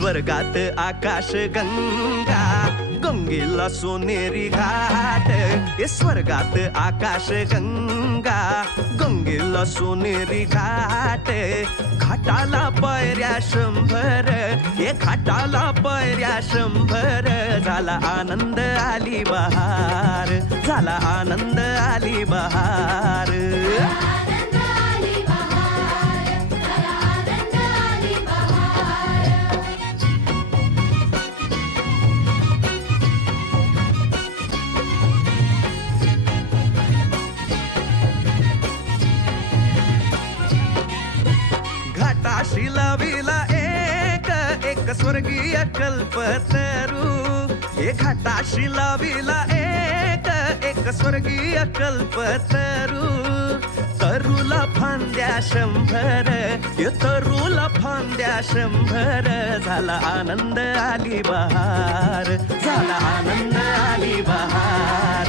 स्वर्गात आकाश गंगा गंगेला सोनेरी घाट. हे स्वर्गात आकाश गंगा गंगेला सोनेरी घाट. घाटाला पायऱ्या शंभर हे घाटाला पायऱ्या शंभर. झाला आनंद आली बहार झाला आनंद आली बहार. स्वर्गीय कल्पतरू हे घाटाशी लाविला एक एक स्वर्गीय कल्पतरू. तरुला फांद्या शंभर हे तरुला फांद्या शंभर झाला आनंद आली बहार झाला आनंद आली बहार.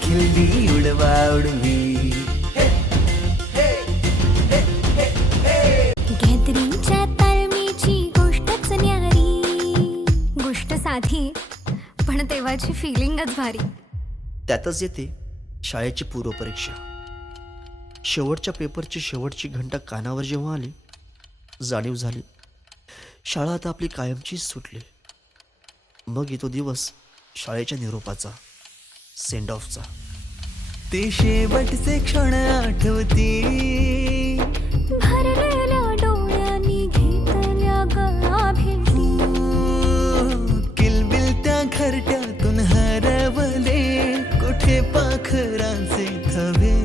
खिल्ली उडवा उडवी गॅदरिंगच्या तालमीची गोष्टच न्यारी गोष्ट साधी पण तेव्हाची फिलिंगच भारी. त्यातच येते शाळेची पूर्वपरीक्षा. शेवटच्या पेपरची शेवटची घंटा कानावर जेव्हा आली जाणीव झाली. शाळा आता आपली कायमचीच सुटली. मग येतो दिवस शाळेच्या निरोपाचा. सेंड ऑफचा ते शेवटचे क्षण आठवती. भरलेल्या डोळ्यांनी घेतल्या गळा भेटी. किलबिल त्या घरट्यातून हरवले. कुठे पाखरांचे थवे.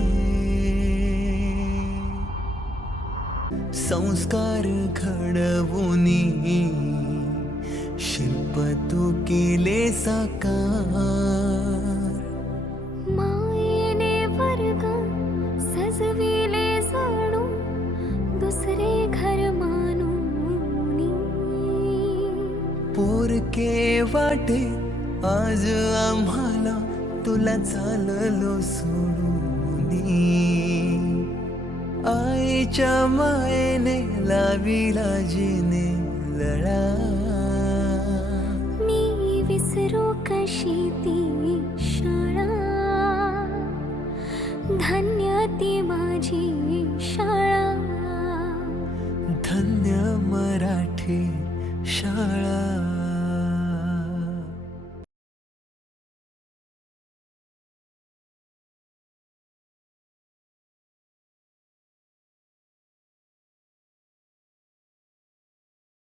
संस्कार घडवूनी शिल्प तू केले साकार. पोरके वाटे आज आम्हाला तुला चाललो सोडून आईच्या मायेने लाविला जिने लळा. मी विसरू कशी ती शाळा? धन्य ती माझी शाळा. धन्य मराठी